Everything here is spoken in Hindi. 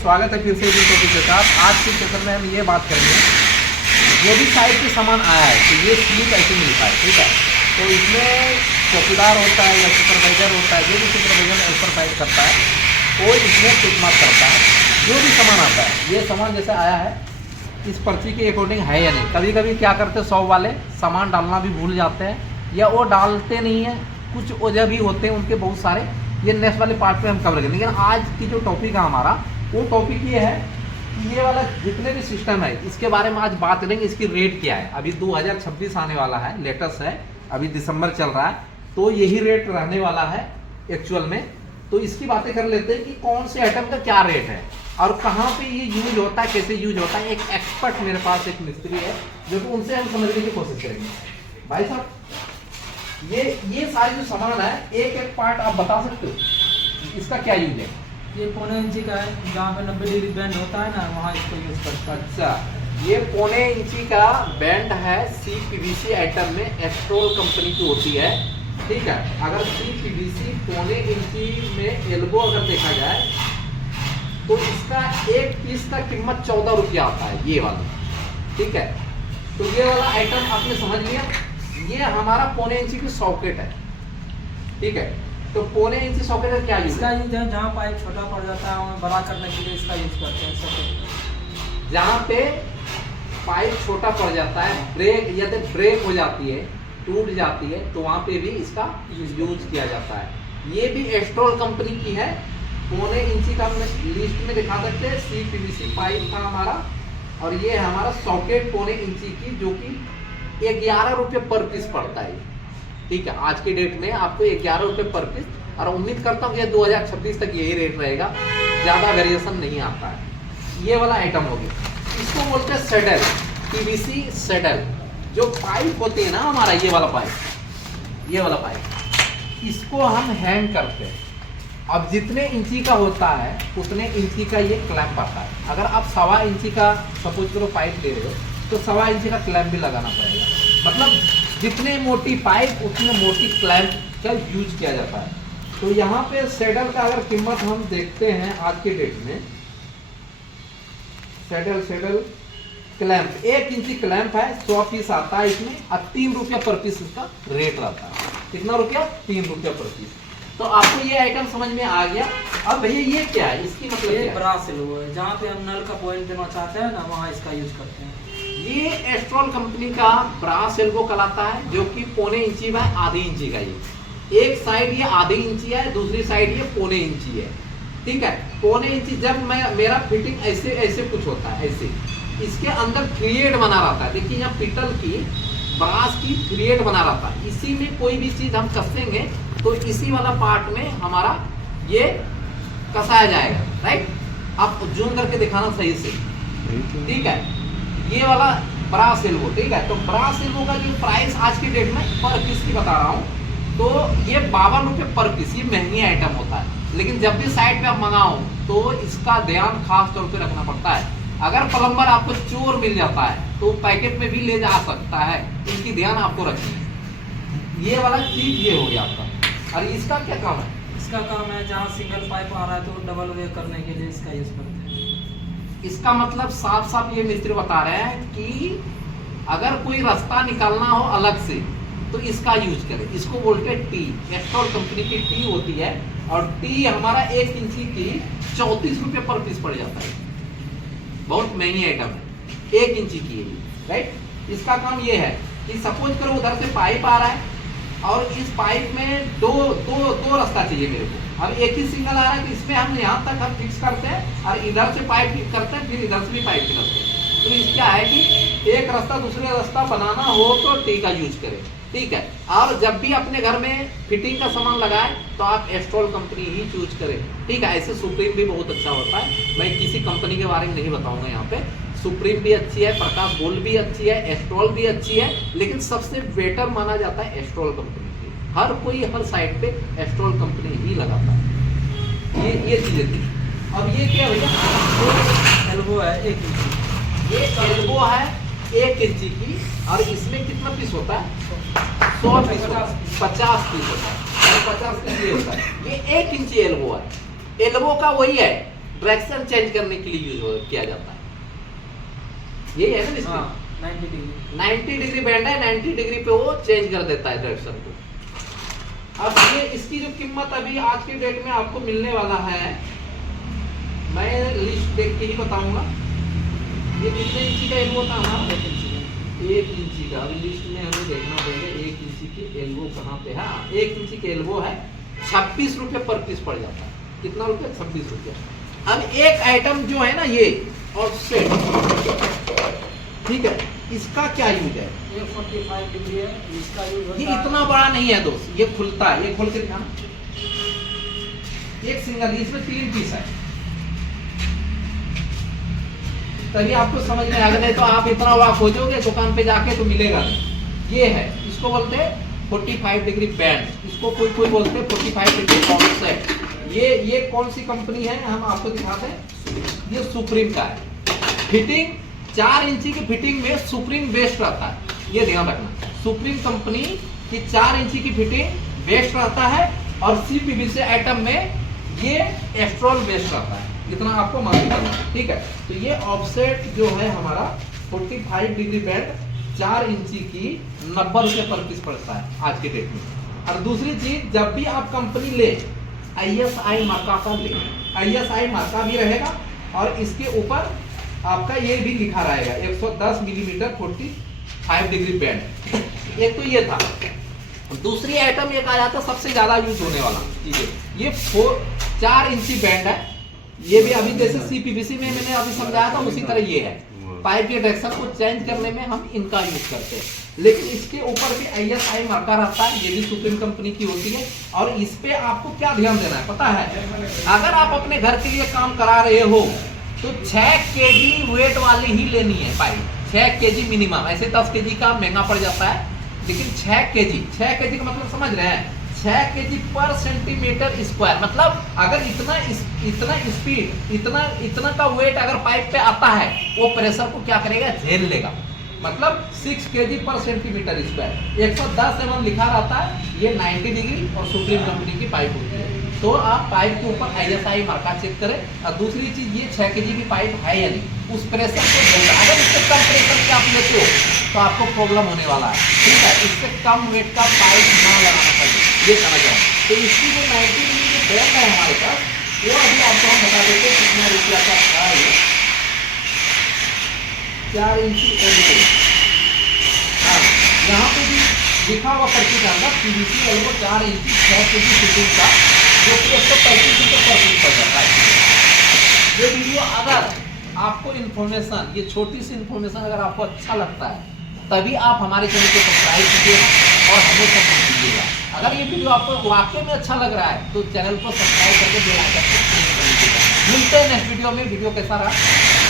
स्वागत है फिर से एक टॉपिक के साथ। आज के सेशन में हम ये बात करेंगे, जो भी साइड के सामान आया है तो ये स्लिप ऐसे मिलता है, ठीक है। तो इसमें चौकीदार होता है या सुपरवाइजर होता है, जो भी सुपरवाइजर सुपरवाइज करता है वो इसमें टिक मार्क करता है। जो भी सामान आता है, ये सामान जैसे आया है इस पर्ची के अकॉर्डिंग है या नहीं। कभी कभी क्या करते हैं, 100 वाले सामान डालना भी भूल जाते हैं या वो डालते नहीं है, कुछ वजह भी होते हैं उनके बहुत सारे। ये नेक्स्ट वाले पार्ट में हम कवर करेंगे, लेकिन आज की जो टॉपिक है हमारा, वो टॉपिक ये है कि ये वाला जितने भी सिस्टम है इसके बारे में आज बात करेंगे। इसकी रेट क्या है, अभी 2026 आने वाला है, लेटेस्ट है, अभी दिसंबर चल रहा है, तो यही रेट रहने वाला है एक्चुअल में। तो इसकी बातें कर लेते हैं कि कौन से आइटम का क्या रेट है और कहाँ पे ये यूज होता है, कैसे यूज होता है। एक एक्सपर्ट मेरे पास एक मिस्त्री है जो कि उनसे हम समझने की कोशिश करेंगे। भाई साहब, ये सारे जो सामान है, एक एक पार्ट आप बता सकते हो इसका क्या यूज है? ये 1.25 इंची का है, जहाँ पे 90 डिग्री बैंड होता है ना, वहाँ इसको यूज करते हैं। अच्छा, ये 1.25 इंची का बैंड है, CPVC आइटम में एस्ट्रोल कंपनी की होती है, ठीक है। अगर CPVC 1.25 इंची में एल्बो अगर देखा जाए तो इसका एक पीस का कीमत 14 रुपया आता है, ये वाला, ठीक है। तो ये वाला आइटम आपने समझ लिया। ये हमारा 1.25 इंची की सॉकेट है, ठीक है। तो 1.25 इंची सॉकेट का क्या यूज इसका है? यूज है जहाँ पाइप छोटा पड़ जाता है उन्हें बड़ा करने के लिए इसका यूज करते हैं सॉकेट। जहाँ पे पाइप छोटा पड़ जाता है, ब्रेक यदि ब्रेक हो जाती है, टूट जाती है, तो वहाँ पे भी इसका यूज किया जाता है। ये भी एस्ट्रोल कंपनी की है, 1.25 इंची का हम लिस्ट में दिखा सकते हैं। CPVC पाइप था हमारा, और ये हमारा सॉकेट 1.25 इंची की, जो कि 11 रुपये पर पीस पड़ता है, ठीक है। आज के डेट में आपको 11 रुपये पर पीस, और उम्मीद करता हूँ कि 2026 तक यही रेट रहेगा, ज़्यादा वेरिएशन नहीं आता है। ये वाला आइटम हो गया, इसको बोलते हैं सेडल, PVC सेडल। जो पाइप होती है ना हमारा, ये वाला पाइप, इसको हम हैंग करते हैं। अब जितने इंची का होता है उतने इंची का ये क्लैंप आता है। अगर आप 1.25 इंची का सपोज करो पाइप ले रहे हो तो 1.25 इंची का क्लैंप भी लगाना पड़ेगा। मतलब जितने मोटी पाइप उतने मोटी क्लैंप का यूज किया जाता है। तो यहाँ पे सेडल का अगर कीमत हम देखते हैं आज के डेट में, सेडल क्लैंप 1 इंची क्लैंप है, 100 पीस आता है इसमें, और 3 रुपया पर पीस इसका रेट रहता है। कितना रुपया? 3 रुपया पर पीस। तो आपको ये आइटम समझ में आ गया। अब भैया ये क्या है, इसकी मतलब ये क्या है? ब्रास एल्बो है, जहाँ पे हम नल का पॉइंट देना चाहते हैं ना, वहाँ इसका यूज करते हैं। ये एस्ट्रोल कंपनी का ब्रास एल्बो कहलाता है, जो कि 1.25 इंची में आधी इंची का। ये एक साइड ये आधी इंची है, दूसरी साइड ये 1.25 इंची है, ठीक है। 1.25 इंची जब मेरा फिटिंग ऐसे ऐसे कुछ होता है, ऐसे इसके अंदर थ्रेड बना रहता है। देखिए यहाँ पीतल की ब्रास की थ्रेड बना रहता है, इसी में कोई भी चीज हम कसेंगे तो इसी वाला पार्ट में हमारा ये कसाया जाएगा, राइट। आप जूम करके दिखाना सही से, ठीक है। ये वाला ब्रास एल्बो, ठीक है। तो ब्रास एल्बो का जो प्राइस आज की डेट में पर पीस की बता रहा हूँ, तो ये 52 रुपये पर पीस। ये महंगी आइटम होता है, लेकिन जब भी साइट पे आप मंगाओ तो इसका ध्यान खास तौर पे रखना पड़ता है। अगर प्लम्बर आपको चोर मिल जाता है तो पैकेट में भी ले जा सकता है, इनकी ध्यान आपको रखनी है। ये वाला चीज ये हो गया आपका। और इसका क्या काम है? इसका काम है जहाँ सिंगल पाइप आ रहा है तो डबल वे करने के लिए इसका यूज करते हैं। इसका मतलब साफ साफ ये मिस्त्री बता रहे हैं कि अगर कोई रास्ता निकालना हो अलग से तो इसका यूज करें। इसको बोलते हैं टी, एस्ट्रोल कंपनी की टी होती है, और टी हमारा 1 इंची की 34 रुपये पर पीस पड़ जाता है। बहुत महंगी आइटम है, 1 इंची की है, राइट। इसका काम ये है कि सपोज करो उधर से पाइप आ रहा है और इस पाइप में दो रास्ता चाहिए मेरे को, और एक ही सिंगल आ रहा है, तो इसमें हम यहाँ तक हम फिक्स करते हैं और इधर से पाइप फिक्स करते हैं, फिर इधर से भी पाइप निकलते हैं। तो इस क्या है कि एक रास्ता दूसरे रास्ता बनाना हो तो टी का यूज करें, ठीक है। और जब भी अपने घर में फिटिंग का सामान लगाए तो आप एस्ट्रोल कंपनी ही चूज करें, ठीक है। ऐसे सुप्रीम भी बहुत अच्छा होता है, मैं किसी कंपनी के बारे में नहीं बताऊंगा यहाँ पे। सुप्रीम भी अच्छी है, प्रकाश गोल्ड भी अच्छी है, एस्ट्रोल भी अच्छी है, लेकिन सबसे बेटर माना जाता है एस्ट्रोल कंपनी की। हर कोई हर साइड पे एस्ट्रोल कंपनी ही लगाता है। ये चीजें थी। अब ये क्या भैया? एल्बो है 1 इंची। ये एल्बो है 1 इंची की, और इसमें कितना पीस होता है? 100 पीस, 50 पीस होता है, 50 पीस ये होता है। ये 1 इंची एल्बो है। एल्बो का वही है डायरेक्शन चेंज करने के लिए यूज किया जाता है। यही है ना मिस्त्री? हाँ 90 डिग्री 90 डिग्री बैंड है, 90 डिग्री पे वो चेंज कर देता है डायरेक्शन को। अब ये इसकी जो कीमत अभी आज के डेट में आपको मिलने वाला है, मैं लिस्ट देख के ही बताऊंगा। ये कितने इंची का एल्बो था हमारा? 1 इंची का। अभी लिस्ट में हमें देखना पड़ेगा 1 इंची के एल्बो कहाँ पे है। 1 इंची के एल्बो है 26 रुपये पर पीस पड़ जाता है। कितना रुपये? 26 रुपये। अब एक आइटम जो है ना ये ऑफसेट, ठीक है, इसका क्या यूज है? ये 45 डिग्री है, इसका यूज होता ये है। इतना बड़ा नहीं है दोस्त, ये खुलता है। ये खोल के दिखाना। एक सिंगल, इसमें 3 पीस है, तभी आपको समझ में आ गया। नहीं तो आप इतना वाक हो जाओगे दुकान पे जाके तो मिलेगा नहीं। ये है, इसको बोलते हैं 45 डिग्री बैंड, इसको कोई कोई बोलते हैं 45 डिग्री ऑफसेट। ये कौन सी कंपनी है हम आपको दिखाते हैं। ये सुप्रीम का है। फिटिंग 4 इंची की फिटिंग में सुप्रीम बेस्ट रहता है, ये ध्यान रखना। सुप्रीम कंपनी की 4 इंची की फिटिंग बेस्ट रहता है और CPVC आइटम में ये एस्ट्रॉल बेस्ट रहता है। इतना आपको मालूम करना है, ठीक है। तो ये ऑफसेट जो है हमारा 45 डिग्री बैंड 4 इंची की 90 रुपये पर पीस पड़ता है आज के डेट में। और दूसरी चीज, जब भी आप कंपनी ले ISI मार्का का ले, ISI मार्का भी रहेगा और इसके ऊपर आपका ये भी लिखा रहेगा 110 मिलीमीटर 45 डिग्री बैंड। एक तो ये था। दूसरी आइटम एक आ जाता सबसे ज्यादा यूज होने वाला, ठीक है, ये 4 इंची बैंड है। ये भी अभी जैसे CPVC में मैंने अभी समझाया था उसी तरह ये है। पाइप के डायरेक्शन को चेंज करने में हम इनका यूज करते हैं, लेकिन इसके ऊपर भी ISI मार्का रहता है, ये भी सुप्रीम कंपनी की होती है। और इस पे आपको क्या ध्यान देना है पता है? अगर आप अपने घर के लिए काम करा रहे हो तो 6 kg वेट वाली ही लेनी है पाइप, 6 kg मिनिमम। ऐसे 10 kg का महंगा पड़ जाता है, लेकिन 6 kg का मतलब समझ रहे हैं, 6 kg पर सेंटीमीटर स्क्वायर। मतलब अगर इतना स्पीड इतना का वेट अगर पाइप पे आता है, वो प्रेशर को क्या करेगा? झेल लेगा। मतलब 6 kg पर सेंटीमीटर स्क्वायर। 110 mm लिखा रहता है। ये 90 डिग्री और सुप्रीम कंपनी की पाइप होती है। तो आप पाइप के ऊपर ISI मार्का चेक करें। और दूसरी चीज, ये 6 kg की पाइप है या नहीं, उस प्रेशर को झेलता। अगर इससे कम प्रेशर के आप लेते हो तो आपको प्रॉब्लम होने वाला है, ठीक है। इससे कम वेट का पाइप ना लगाना चाहिए, ये समझ जाए। तो इसकी जो 90 डिग्री की बैंड है हमारे पास, वो अभी आपको हम बता देते हैं कितना रुपया का है। ये 4 इंची एल्बो, हाँ, यहाँ पे भी लिखा हुआ पर्ची का अंदर PVC एल्बो 4 इंची 6 kg फिटिंग का, जो कि 135 रुपये पर पीस पड़ जाता है। ये वीडियो अगर आपको इन्फॉर्मेशन, ये छोटी सी इन्फॉर्मेशन अगर आपको अच्छा लगता है, तभी आप हमारे चैनल को सब्सक्राइब कीजिएगा और हमें सपोर्ट कीजिएगा। अगर ये वीडियो आपको वाकई में अच्छा लग रहा है तो चैनल को सब्सक्राइब करके बेल आइकन को प्रेस कर लीजिएगा। मिलते हैं नेक्स्ट वीडियो में। वीडियो कैसा रहा